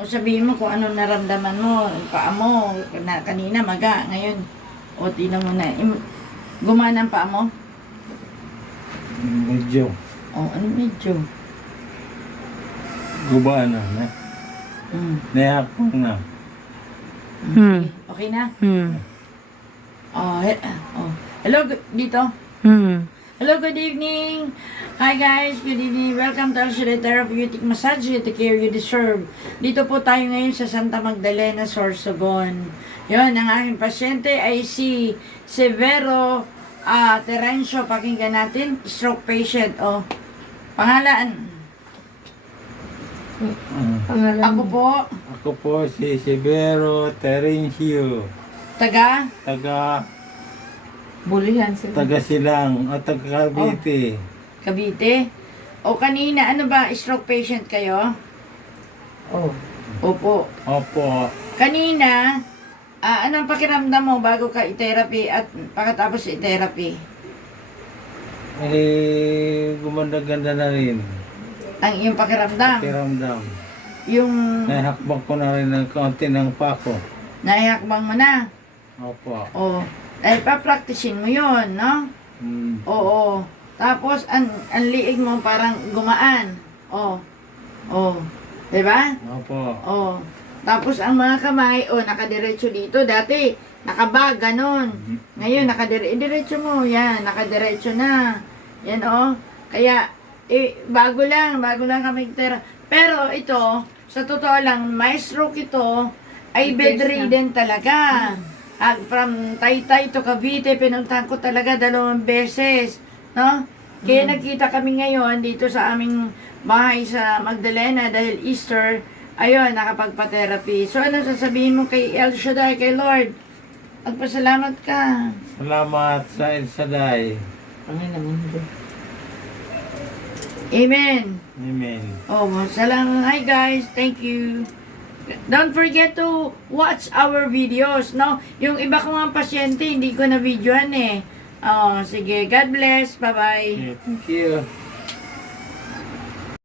O sabihin mo kung ano naramdaman mo, paa mo, na kanina maga, ngayon, o tingnan mo na, gumana ang paa mo? Medyo O, ano medyo? gubaan na. Nahihakbang na. Okay na? Hello, dito. Hello, good evening. Hi guys, good evening. Welcome to Alshire Therapeutic Massage, the care you deserve. Dito po tayo ngayon sa Santa Magdalena, Sorsogon. Yon, ang aking pasyente ay si Severo Terencio. Pakinggan natin, stroke patient. O, pangalan? Ako po, Ako po si Severo Terencio. taga Bulihan sila. Taga Silang at taga Cavite. Cavite. O kanina, ano ba, stroke patient kayo? Oh. Opo. Opo. Kanina, anong pakiramdam mo bago ka i-therapy at pagkatapos i-therapy? Gumanda-ganda na rin. Ang iyong pakiramdam? Pakiramdam. Yung Nahihakbang ko na rin ng kaunti ng pako. naihakbang mo na? Opo. O, dahil pa-practicein mo yun, no? Oo. Tapos, ang liig mo parang gumaan. O. Diba? Opo. O. Tapos, ang mga kamay, nakadiretso dito. Dati, nakabag, ganon. Ngayon, diretso mo. Yan, nakadiretso na. Yan, Kaya, bago lang kami pero ito, sa totoo lang, may stroke ito, ay bedridden talaga. From Taytay to Cavite, pinuntahan ko talaga 2 beses. No? Kaya nagkita kami ngayon dito sa aming bahay sa Magdalena dahil Easter. Ayun, nakapagpa-therapy. So, ano sasabihin mo kay El Shaddai, kay Lord? Magpasalamat ka. Salamat sa El Shaddai. Amen. Amen. Salamat. Hi guys. Thank you. Don't forget to watch our videos, no? Yung iba ko mga pasyente, hindi ko na videohan eh. Sige. God bless. Bye-bye. Thank you.